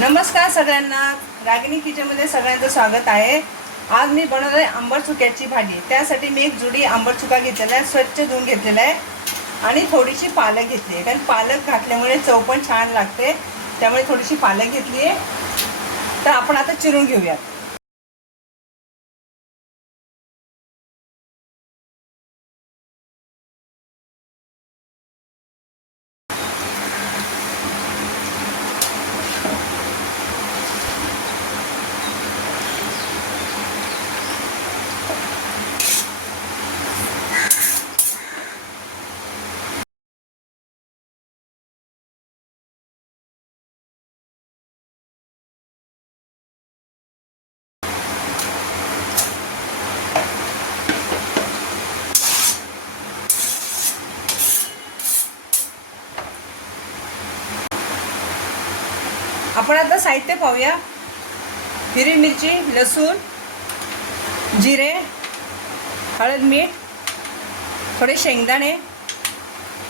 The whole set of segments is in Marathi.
नमस्कार सगळ्यांना, रागिनी किचनमध्ये सगळ्यांचं स्वागत आहे। आज मी बनवत आहे आंबट चुक्याची भाजी। त्यासाठी मी एक जुडी आंबट चुका घेतलेला आहे, स्वच्छ धुवून घेतलेला आहे आणि थोडीशी पालक घेतली आहे, कारण पालक घातल्यामुळे चव पण छान लागते, त्यामुळे थोडीशी पालक घेतली आहे। तर आपण आता चिरून घेऊयात। आपण आता साहित्य पाहूया। हिरवी मिरची, लसूण, जिरे, हळद, मीठ, थोडे शेंगदाणे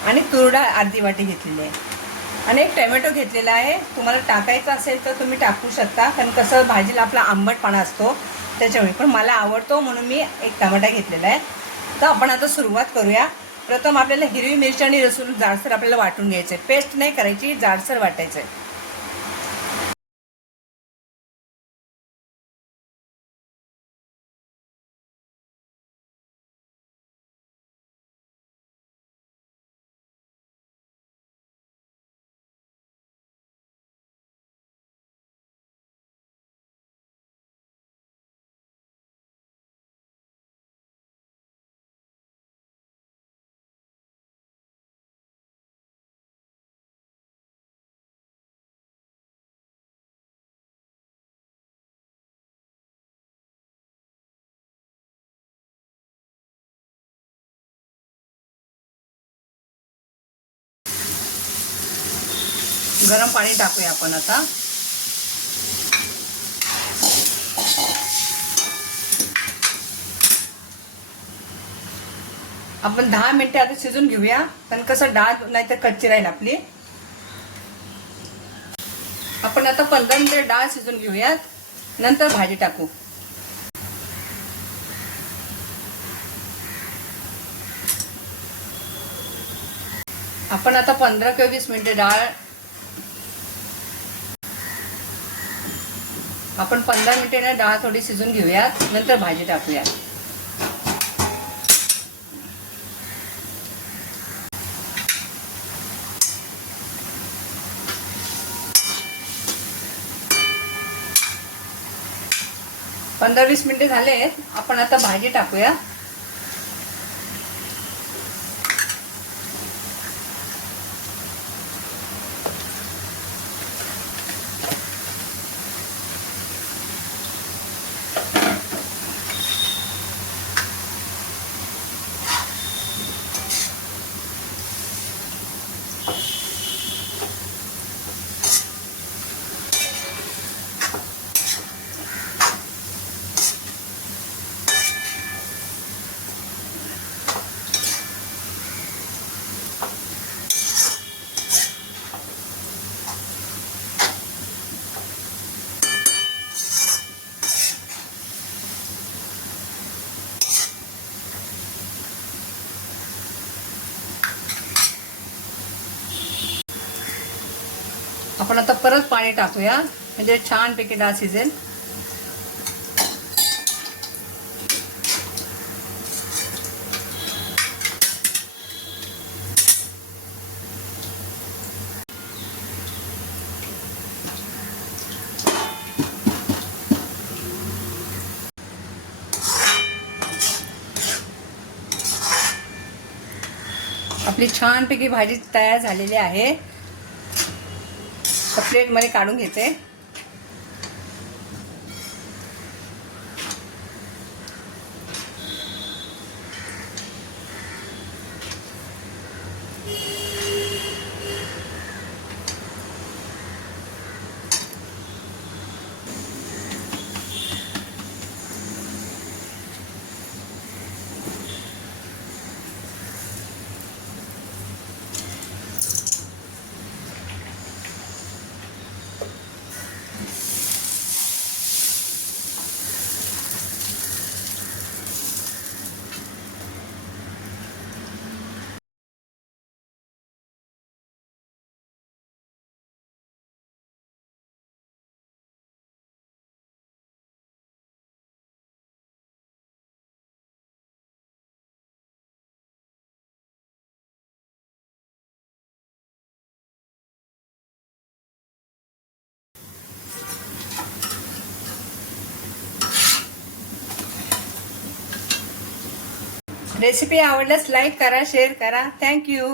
आणि तूर डाळ अर्धी वाटी घेतलेली आहे आणि एक टोमॅटो घेतलेला आहे। तुम्हाला टाकायचं असेल तर तुम्ही टाकू शकता, कारण कसं भाजीला आपला आंबटपणा असतो त्याच्यामुळे, पण मला आवडतो म्हणून मी एक टमाटा घेतलेला आहे। तर आपण आता सुरुवात करूया। प्रथम आपल्याला हिरवी मिरची आणि लसूण जाडसर आपल्याला वाटून घ्यायचं आहे, पेस्ट नाही करायची, जाडसर वाटायचं आहे। गरम पाणी टाकूया आपण आता। आपण 10 मिनिटे आता शिजून घेऊया, कारण कसं डाळ नाही तर कच्ची राहील आपली। आपण आता 15 मिनिटे डाळ शिजून घेऊयात, नंतर भाजी टाकू। आपण आता 15 किंवा 20 मिनिटे आपण 15 मिनिटे डाळ थोडी शिजून घेऊयात, नंतर भाजी टाकूया। पंधरा 20 मिनिटे झाले, आपण आता भाजी टाकूया। आपण आता परत पाणी टाकूया, म्हणजे छानपैकी डाळ शिजेल। आपली छानपैकी भाजी तयार झालेली आहे। प्लेट मध्ये काढून घेते। रेसिपी आवडल्यास लाईक करा शेअर करा थँक्यू